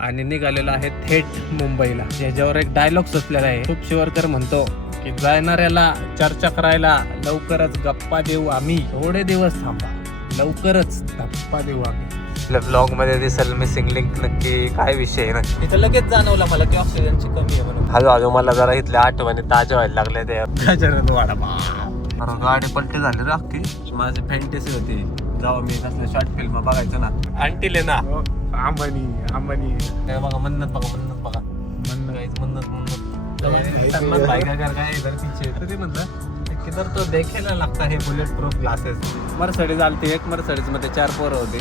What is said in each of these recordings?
आणि निघालेलो आहे थेट मुंबईला, ज्याच्यावर एक डायलॉग सुचलेला आहे. खूप शिवरकर म्हणतो की जाणाऱ्याला चर्चा करायला लवकरच गप्पा देऊ आम्ही, थोडे दिवस थांबा, लवकरच गप्पा देऊ आम्ही. आपल्या ब्लॉग मध्ये दिसेल मिसिंग लिंक नक्की काय विषय आहे नक्की. इथं लगेच जाणवलं मला की ऑक्सिजनची कमी आहे म्हणून. हळूहळू मला जरा इथल्या आठवणी ताज्या व्हायला लागले. ते गाडी पलटी झाली रे अख्खी. माझी फॅन्टसी होती जाऊ मी कसलं शॉर्ट फिल्म बघायचं ना. आणतील ना अंबानी बघा मन्नत बघा सलमान भाई का घर काय इधर पीछे तर ते म्हणलं किधर तो देखेला लागता हे बुलेट प्रूफ ग्लासेस. मर्सिडीज आलती एक, मर्सिडीज मध्ये 4 पोरं होती.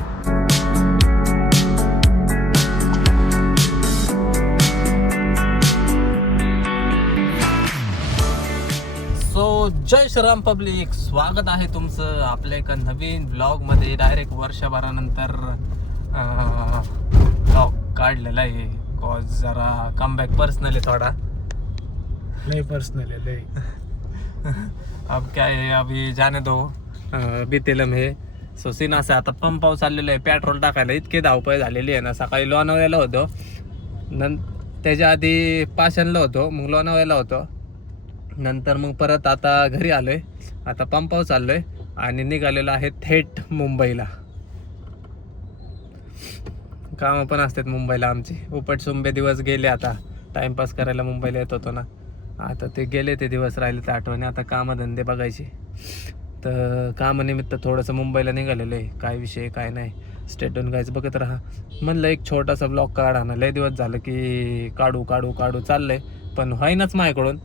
जय श्रीराम पब्लिक, स्वागत आहे तुमचं आपल्या एका नवीन ब्लॉग मध्ये. डायरेक्ट वर्षभरानंतर ब्लॉग काढलेला आहे. कॉज जरा कमबॅक पर्सनल आहे थोडा. नहीं पर्सनल है नहीं. अब क्या है, अभी जाने दो. बीतेलम हे सो सीन असं आता पंपावर चाललेलं आहे पेट्रोल टाकायला. इतके धावपळ झालेली आहे ना. सकाळी लोणावळ्याला होतो, त्याच्या आधी पाषाणला होतो, मग लोणावळ्याला होतो, नंतर मग परत आता घरी आलोय. आता पंपावर चाललोय आणि निघालेलो आहे थेट मुंबईला. कामं पण असतात मुंबईला आमची. उपटसुंबे दिवस गेले. आता टाइमपास करायला मुंबईला येत होतो ना, आता ते गेले ते दिवस, राहिले ते आठवणी. आता कामधंदे बघायचे. तर कामानिमित्त थोडंसं मुंबईला निघालेलं आहे. काय विषय काय नाही स्टेटून गायचं बघत राहा. म्हणलं एक छोटासा ब्लॉग काढा ना. लय दिवस झालं की काढू चाललंय पण व्हायनाच माझ्याकडून.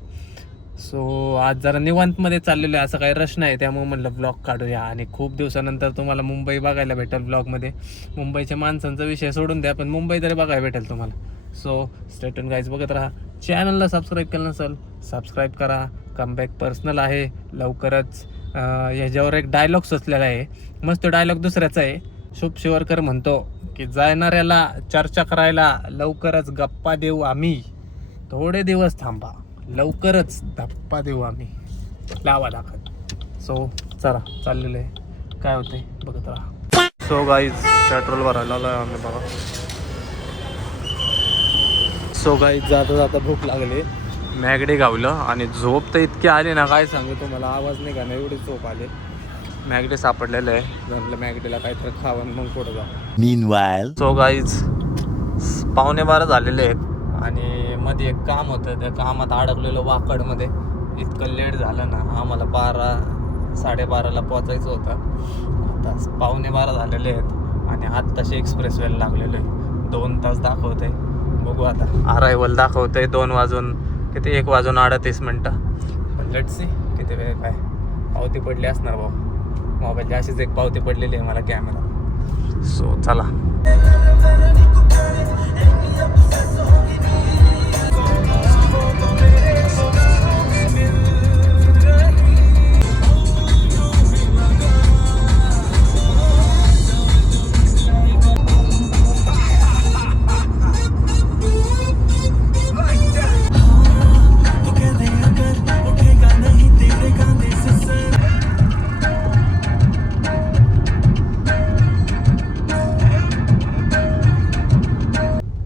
सो आज जरा निवांतमध्ये चाललेलं आहे, असं काही रश नाही, त्यामुळे म्हणलं ब्लॉग काढूया. आणि खूप दिवसानंतर तुम्हाला मुंबई बघायला भेटेल ब्लॉगमध्ये. मुंबईच्या माणसांचा विषय सोडून द्या, पण मुंबई तरी बघायला भेटेल तुम्हाला. सो स्टेटून गाईज बघत राहा. चॅनलला सबस्क्राईब केलं नसेल सबस्क्राईब करा. कमबॅक पर्सनल आहे लवकरच. ह्याच्यावर एक डायलॉग सुचलेला आहे, मस्त डायलॉग दुसऱ्याचा आहे. शुभ शिवरकर म्हणतो की जाणाऱ्याला चर्चा करायला लवकरच गप्पा देऊ आम्ही, थोडे दिवस थांबा, लवकरच धप्पा देऊ आम्ही. लावा दाखल. सो चला चाललेलं आहे, काय होते बघत राहा. सो गाईज पेट्रोल भरायला आलोय आम्ही बघा. सो गाईज जाता भूक लागली, मॅगडी गावलं आणि झोप तर इतकी आली ना काय सांगू तुम्हाला. आवाज नाही का ना, एवढी झोप आली. मॅगडी सापडलेलं आहे, जमलं मॅगडीला काहीतरी खावं मग पुढे जाऊ. Meanwhile, सो गाईज 11:15 झालेले आहेत आणि मध्ये एक काम होतं, त्या कामात अडकलेलो वाकडमध्ये. इतकं लेट झालं ना, आम्हाला 12-12:30ला पोचायचं होतं. आता 11:15 झालेले आहेत आणि आत्ताशी एक्सप्रेस वेला लागलेलो आहे. 2 तास दाखवतंय, बघू आता. अरायवल दाखवतंय 2 वाजून 1:38 पण लेट्स सी किती वेळ काय. पावती पडली असणार भाऊ, मोबाईलची अशीच एक पावती पडलेली आहे मला कॅमेरा. सो चला.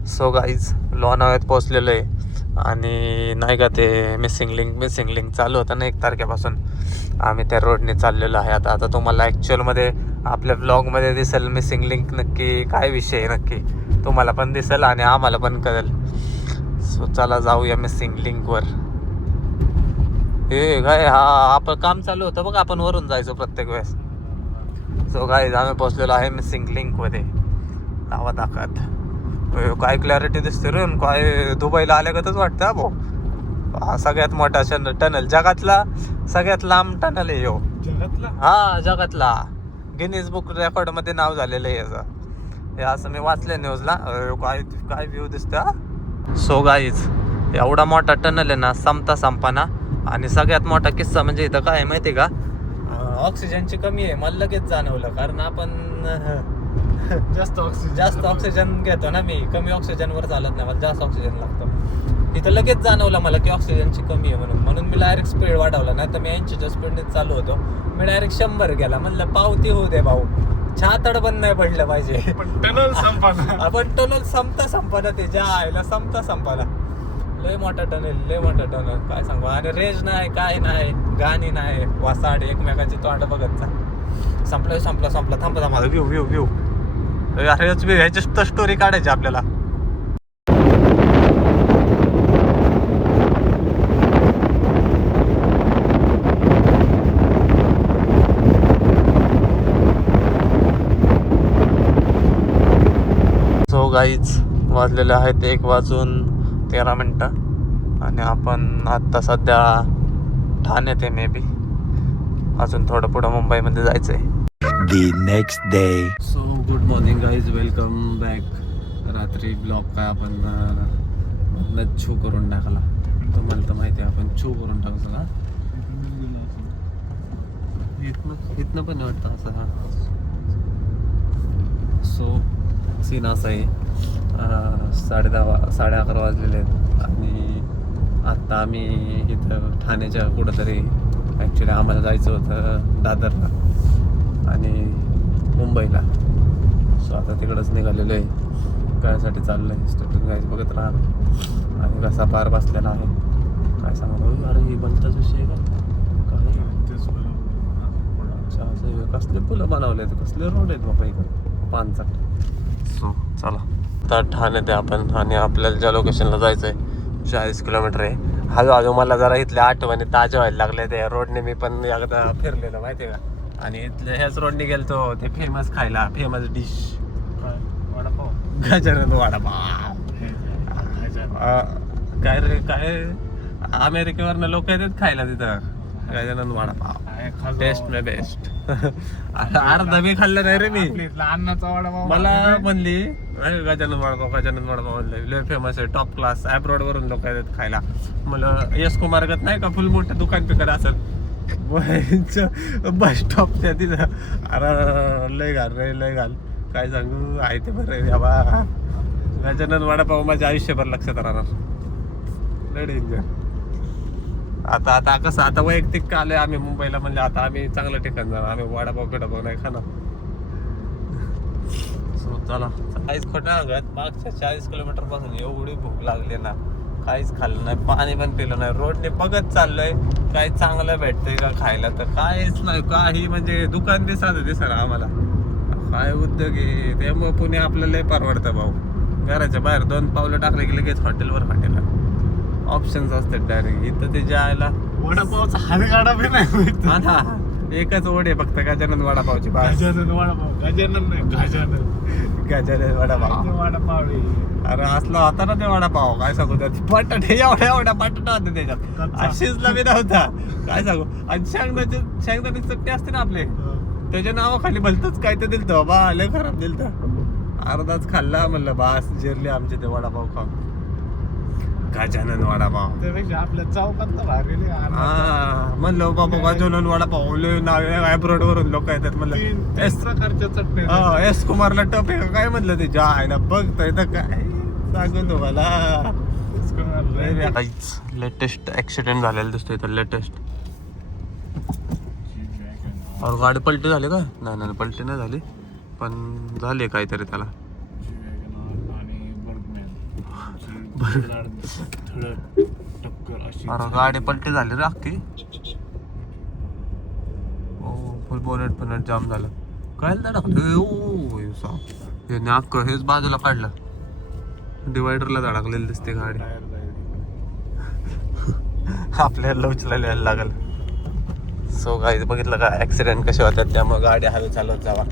सो गाईज लोणावळ्यात पोहोचलेलो आहे आणि नाही का ते मिसिंग लिंक चालू होतं ना 1 तारखेपासून. आम्ही त्या रोडने चाललेलो आहे. आता तुम्हाला ॲक्च्युअलमध्ये आपल्या ब्लॉगमध्ये दिसेल मिसिंग लिंक नक्की काय विषय आहे नक्की. तुम्हाला पण दिसेल आणि आम्हाला पण कळेल. सो चला जाऊया मिसिंग लिंकवर. हे काय हा आपण काम चालू होतं बघा, आपण वरून जायचो प्रत्येक वेळेस. सो गाईज आम्ही पोहोचलेलो आहे मिसिंग लिंकमध्ये. लावा दाखवत काय क्लॅरिटी दिसते रे, काय दुबईला आल्यागतच वाटतं हा भाऊ. सगळ्यात मोठा टनल, जगातला सगळ्यात लांब टनल आहे ह्यो. हा जगातला गिनीज बुक रेकॉर्ड मध्ये नाव झालेलं आहे याचं. हे असं मी वाचलं न्यूजला. काय व्ह्यू दिसतं. सो गाईज एवढा मोठा टनल आहे ना, संपना. आणि सगळ्यात मोठा किस्सा म्हणजे इथं काय माहिती का, ऑक्सिजनची कमी आहे. मला लगेच जाणवलं, कारण आपण जास्त ऑक्सिजन घेतो ना. मी कमी ऑक्सिजनवर चालत नाही, मला जास्त ऑक्सिजन लागतं. इथं लगेच जाणवलं मला की ऑक्सिजनची कमी आहे म्हणून मी डायरेक्ट स्पीड वाढवला. नाही तर मी 80च्या स्पीडने चालू होतो. मी डायरेक्ट 100 गेला. म्हणलं पावती होऊ दे भाऊ, छातड पण नाही पडलं पाहिजे. पण टनल संपना. आपण टनल संपना ते ज्या आयला संपना. लय मोठा टनल काय सांगू. आणि रेंज नाही काय नाही गाणी नाही वासाड एकमेकाची तोंड बघत जा. संपला थांबा व्ह्यू ह्याची स्टोरी काढायची आपल्याला. सो गाईज वाजलेले आहेत 1:13 आणि आपण आत्ता सध्या ठाण्यात आहे. मे बी अजून थोडं पुढं मुंबईमध्ये जायचं आहे. The next day. So good morning guys, welcome back. रात्री ब्लॉग काय आपण छू करून टाकला. तुम्हाला तर माहिती आहे आपण छू करून टाकू सगळा. इथनं पण वाटतं असं. हा सो सीन असा आहे. 10:30 वाजलेले आहेत आणि आत्ता आम्ही इथं ठाण्याच्या कुठंतरी ॲक्च्युली आम्हाला जायचं होतं दादरला आणि मुंबईला. सो आता तिकडंच निघालेलो आहे. कायसाठी चाललं आहे स्टेटस गाईज बघत राहा. आणि कसा पार बसलेला आहे काय सांगा. अरे हे बनताच विषय का काय. अच्छा असं कसले पुलं बनवले आहेत, कसले रोड आहेत बाबा इकडं 5. सो चला आता ठाण्यात आहे आपण आणि आपल्याला ज्या लोकेशनला जायचं आहे 40 किलोमीटर आहे. हळूहळू मला जरा इथल्या आठवणी ताज्या व्हायला लागले. त्या रोडने मी पण एकदा फिरलेलो माहिती आहे का. आणि इथल्या ह्याच रोडने गेलतो ते फेमस खायला, फेमस डिश वडापाव. गजानन वडापाव. काय रे काय अमेरिकेवरनं लोक येतात खायला तिथं. गजानन वडापाव टेस्ट मे बेस्ट. अर्धा मी खाल्लं नाही रे मी. अन्नाचा वडापाव मला म्हणली गजानन वडापाव म्हणले लय फेमस आहे, टॉप क्लास. ॲब्रॉड वरून लोक येतात खायला. मला यश कुमारगत नाही का फुल मोठं दुकान पिकड असेल बस स्टॉपच्या तिथं. अरे लय घाल काय सांगू. आहे ते बरं आहे बाबा. गजानन वडापाव माझ्या आयुष्यभर लक्षात राहणार. लय डेंजर. आता कसं आता वैयक्तिक आलोय आम्ही मुंबईला म्हणजे आता आम्ही चांगलं ठिकाण जाणार. आम्ही वडापाव नाही खाणार. सो चला काहीच खोटं सांगत मागच्या 40 किलोमीटर पासून एवढी भूक लागली ना, काहीच खाल्लं नाही, पाणी पण पिलं नाही. रोडने बघत चाललोय काही चांगलं भेटतंय का खायला तर काहीच नाही. काही म्हणजे दुकान दिसत दिसणार आम्हाला. काय उद्योग आहे. त्यामुळे पुणे आपल्याला लय परवडतं भाऊ. घराच्या बाहेर 2 पावलं टाकले की लगेच हॉटेलवर ऑप्शन्स असतात डायरेक्ट. इथं ते जायला वडापावचा हातगाडा बी नाही. हा एकच ओढ आहे फक्त गजानन वडापावची. गजानन वडापाव. गजानन वडापाव. वडापाव अरे असला होता ना ते वडापाव काय सांगू. त्यात बटाटे एवढा बटाटा होता त्याच्यात. शिजला बी नव्हता काय सांगू. आणि शेंगदाण्याची चटणी असते ना आपले त्याच्या नावाखाली भलतच काय ते दिलतं बाबा. लय खराब दिलतं. अर्धाच खाल्ला म्हणलं बास जिरले आमचे ते वडापाव खाऊन. गजानन वडापाव त्यापेक्षा आपल्या चौकात तर भारी. हा म्हणलं बाबा गजानन वडापाव लय नाव. ॲब्रॉड वरून लोक येतात म्हणलं. 3 प्रकारच्या चटण्या. एस कुमारला टप आहे काय म्हणलं ते जायला बघतोय तर काय सांगू तुम्हाला. लेटेस्ट ऍक्सिडेंट झालेला दिसतोय तर लेटेस्ट. गाडी पलटी झाली का. नाही पलटी नाही झाली पण झाली काहीतरी त्याला. गाडी पलटी झाली रे अख्खी. फुल बोनेट पण जाम झालं. काय अख्खं हेच बाजूला काढलं. डिवायडरला धडकलेली दिसते गाडी. आपल्याला उचलायला लागल. सो गाडी बघितलं का ऍक्सिडेंट कसे होतात. त्यामुळे गाडी हळू चालवत जावा.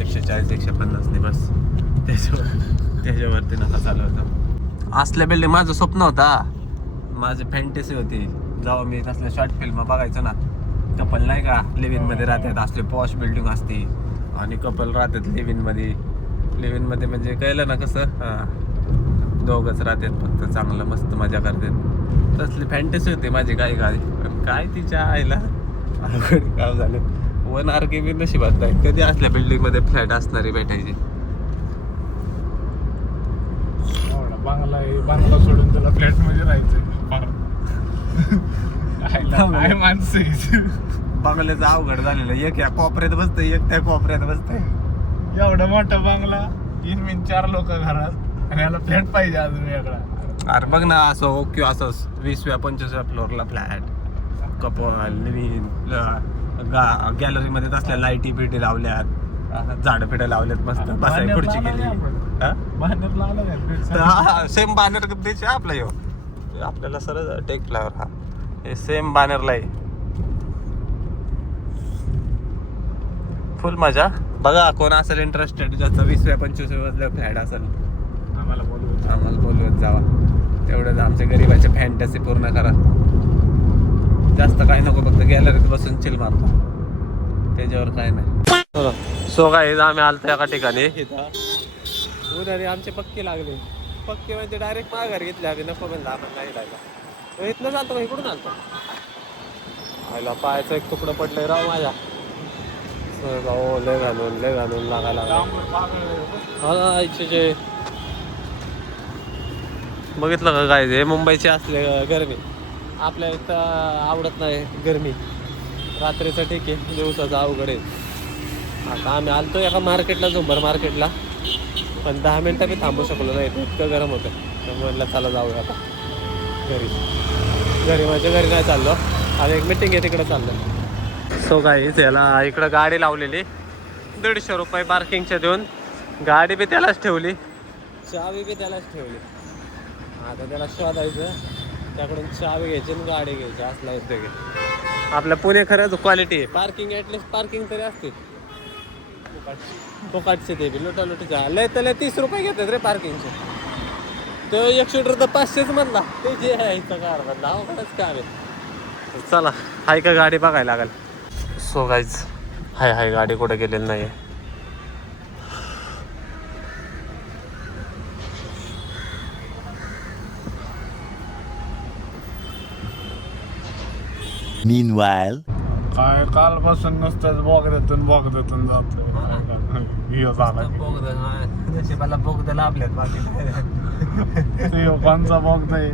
140-150 ने बस. त्याच्यावरती नका चालवता. असल्या बिल्डिंग माझं स्वप्न होता. माझी फॅन्टसी होती जेव्हा मी असल्या शॉर्ट फिल्म बघायचो ना. कपल नाही का लिव्हिंग मध्ये राहतात. असले पॉश बिल्डिंग असते आणि कपल राहतात लिव्हिंग मध्ये म्हणजे कळलं ना कसं. हां दोघंच राहतात फक्त चांगलं मस्त मजा करतात. तसली फॅन्टसी होती माझी काही गाडी. पण काय तिच्या आईला अवघड काम झालं. 1 RK बी नशिबात नाही. कधी असल्या बिल्डिंग मध्ये फ्लॅट असणारी भेटायची. बांगला सोडून त्याला फ्लॅट मध्ये राहायचं. काय माणसं. बंगल्याचं अवघड झालेलं. एक या कोपऱ्यात बसतंय एक त्या कोपऱ्यात बसतंय. एवढा मोठा बंगला 3-4 लोक घरात आणि याला फ्लॅट पाहिजे अजून वेगळा. अरे बघ ना असं ओके असं 20व्या-25व्या फ्लोअरला फ्लॅट कपल गॅलरी मध्ये असल्या लाईटी बिटी लावल्यात झाडं पिढं लावल्यात मस्त बसाय खुर्ची गेली बाहेर लावलं सेम बॅनर द्यायचे आपला यो आपल्याला सरळ टेक फ्लावर हा हे सेम बॅनरला आहे फुल मजा बघा कोण असेल इंटरेस्टेड ज्याचा 20व्या-25व्या फ्लॅट असेल आम्हाला बोलवू. आम्हाला बोलवत जावा तेवढंच आमच्या गरीबाचे फॅन्टसी पूर्ण करा जास्त काही नको फक्त गॅलरीत बसून चिल मारतो त्याच्यावर काय नाही सो काय आम्ही आलतो एका ठिकाणी इथं उन्हाने आमचे पक्के लागले पक्के म्हणजे डायरेक्ट माघार घेतले आम्ही नको म्हणलं आम्हाला नाही राहिला इथनं चालतो का इकडून आलतो आयला पायाचं एक तुकडं पडलंय राव माझ्या भाऊ लय घालून लागायला आईचे बघितलं का काय हे मुंबईचे असले गरमी आपल्या इथं आवडत नाही गरमी रात्रीचं ठीक आहे दिवसाचं अवघड आहे आता आम्ही आलतो एका मार्केटला झुंबर मार्केटला पण 10 मिनटं मी थांबू शकलो नाही इतकं गरम होतं तर म्हटलं चला जाऊया आता घरी माझ्या घरी नाही चाललो आणि एक मिटिंग आहे तिकडे चाललो सो गाईज याला इकडं गाडी लावलेली 150 रुपये पार्किंगच्या देऊन गाडी बी त्यालाच ठेवली चावी बी त्यालाच ठेवली आता त्याला शोधायचं त्याकडून चावी घ्यायची आणि गाडी घ्यायची असला उद्योग आहे आपल्या पुणे खरंच क्वालिटी आहे पार्किंग ॲटलिस्ट पार्किंग तरी असते फुकाटचे ते बी लोटालोटीचे लय त्याला 30 रुपये घेतात रे पार्किंगचे तो 1 शूटर तर 500च मधला ते जे आहे इथं कार मधला अवघडच काम आहे चला हाय का गाडी बघायला लागेल सो गाईज हाय गाडी कुठे गेलेली नाही आहे Meanwhile, काय कालपासून नुसतंच बॉगदातून जातो हे झाला मला बोगद लाभल्यात बाकी कोणचा बॉगदा आहे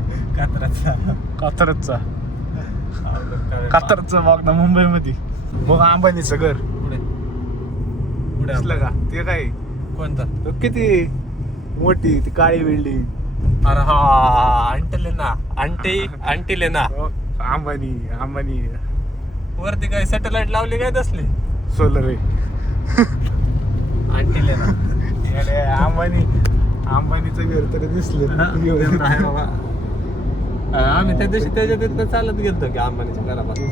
कात्रजचा बॉगदा मुंबईमध्ये बघ अंबानीचं घर पुढे दिसलं का ते काय कोणतं तो किती मोठी ती काळी बिल्डिंग अरे हा अंटीले ना अंबानी वरती काय सॅटेलाइट लावली काय तसली सोलर आहे अंटीले ना अंबानीचं घर तरी दिसलं आम्ही त्या दिवशी त्याच्या तिथनं चालत गेलतो की अंबानीच्या घरापासून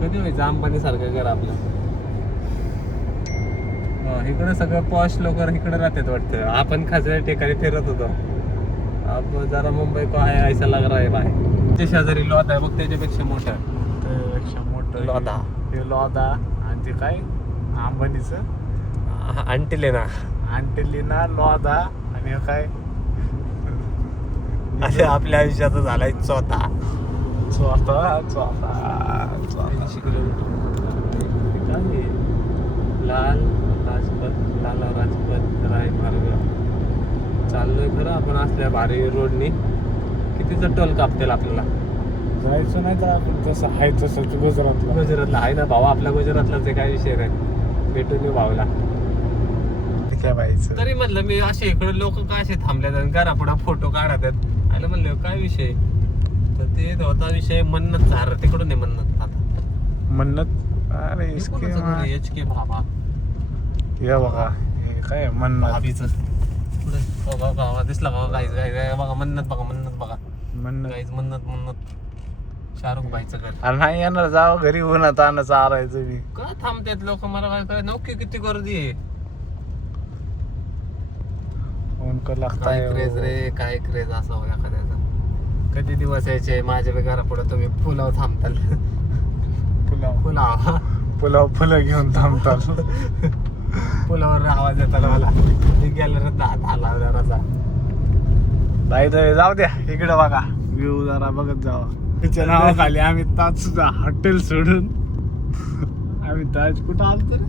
कधी व्हायचं अंबानी सारखं घर आपलं इकडे सगळं पॉश लोक इकडे राहतात वाटतं आपण खासल्या ठिकाणी फिरत होतो आपण जरा मुंबई को आहे ऐसा लग रहा है बाय ते शेजारी लॉद आहे बघ त्याच्यापेक्षा मोठं लॉदा हे लॉदा आणि ते काय अंबानीचं अंटिलिना लॉदा आणि हे काय असे आपल्या आयुष्यात झालाय चौथा 80 किलोमीटर लाल राजपथ राय मार्ग चाललोय खरं आपण असल्या भारी रोडनी कितीचा टोल कापतील आपल्याला जायचं नाही तर आपण तसं आहे तसं गुजरातला आहे ना भाऊ आपल्या गुजरातलाच आहे काय विषय नाही भेटून येऊ भाऊला काय पाहिजे तरी म्हणलं मी असे इकडे लोक काय असे थांबल्यात घरापुढे फोटो काढतात आणि म्हणलं काय विषय तर ते होता विषय मन्नत झार तिकडून आहे मन्नत आता मन्नत अरे HK बाबा हे बघा हे काय मन्नत भाभीच बघा दिसला बघा गाईज बघा मन्नत बघा मन्नत शाहरुख भाईचं घर अरे नाही येणार जावं घरी उन्हात आणा चारायचं मी का थांबतात लोक मला काय नक्की किती गर्दी आहे उनक काय क्रेज रे काय क्रेज असावं एखाद्याचा कधी दिवस यायचे माझ्या घरा पुढे तुम्ही फुलावर थांबताल फुलं घेऊन थांबतात पुलावर आवाज येताना मला गेला आला जराचा जाऊ द्या इकडे बघा व्ह्यू जरा बघत जावा तिच्या नावाखाली आम्ही ताज हॉटेल सोडून आम्ही ताज कुठं आलतो रे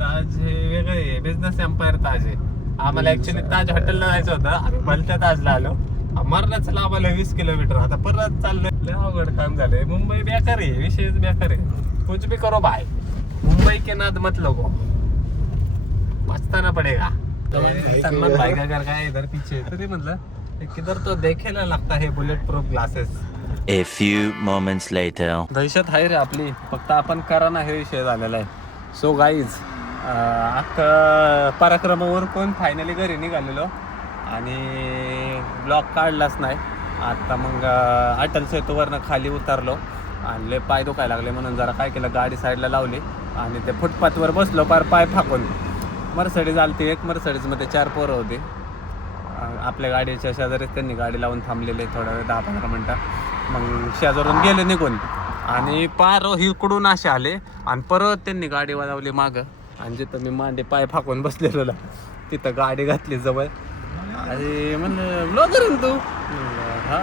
ताज हे वेगळं आहे बिझनेस एम्पायर ताज आहे आम्हाला ऍक्च्युली ताज हॉटेलला जायचं होतं आम्ही भलत्या ताजला आलो मरणाचं आम्हाला 20 किलोमीटर आता परत चाललोय लय अवघड काम झालंय मुंबई बेकार आहे विषयच बेकार आहे कुछ भी करो भाई मुंबई के नाद मत लगो पछताना पडेगा सलमान भाई का घर काय इधर पीछे तरी म्हणलं किधर तो देखेला लागता हे bullet proof glasses. A few moments later. दहशत आहे रे आपली, फक्त आपण करा ना हे विषय झालेला आहे. सो गाईज पराक्रमावर कोण फायनली घरी निघालेलो आणि ब्लॉग काढलाच नाही. आता मग अटल सेतूवरनं खाली उतरलो आणि लय पाय दुखायला लागले म्हणून जरा काय केलं, गाडी साईडला लावली आणि ते फुटपाथवर बसलो, पाय फाकून. मर्सडीज आलती एक, मर्सडीजमध्ये 4 पोरं होते. आपल्या गाडीच्या शेजारीच त्यांनी गाडी लावून थांबलेले थोडा वेळ 10-15 मिनटं. मग शेजारून गेले निघून आणि पार इकडून असे आले आणि परत त्यांनी गाडी वाजवली मागं आणि जिथं मी मांडे पाय फाकून बसलेलो तिथं गाडी घातली जवळ आणि म्हणलं ब्लॉगर तू? हा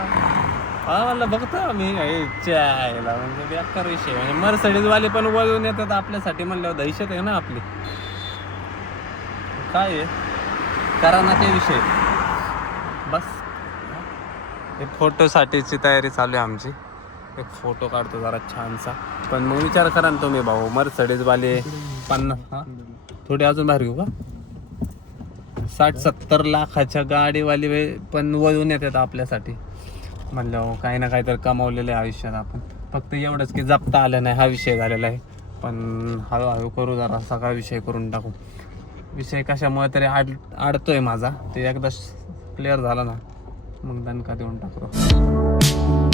हा म्हणलं बघतो आम्ही चायला म्हणजे बेकार विषय. म्हणजे मर्सडीजवाले पण वळून येतात आपल्यासाठी म्हणल्यावर दहशत आहे ना आपली. काय आहे करा ना ते विषय बस. एक फोटोसाठीची तयारी चालू आहे आमची. एक फोटो काढतो जरा छानसा. पण मग विचार करा ना तुम्ही भाऊ, मर्सडीजवाले 50 हां थोडी अजून बाहेर घेऊ का, 60-70 लाखाच्या गाडीवाली पण वळून येतात आपल्यासाठी म्हणलं काही ना काही तर कमावलेलं आहे आयुष्यात आपण. फक्त एवढंच की जपता आलं नाही हा विषय झालेला आहे. पण हळूहळू करू जरा सगळा विषय करून टाकू. विषय कशामुळे तरी अडतोय माझा, ते एकदा क्लिअर झाला ना मग दणका देऊन टाकतो.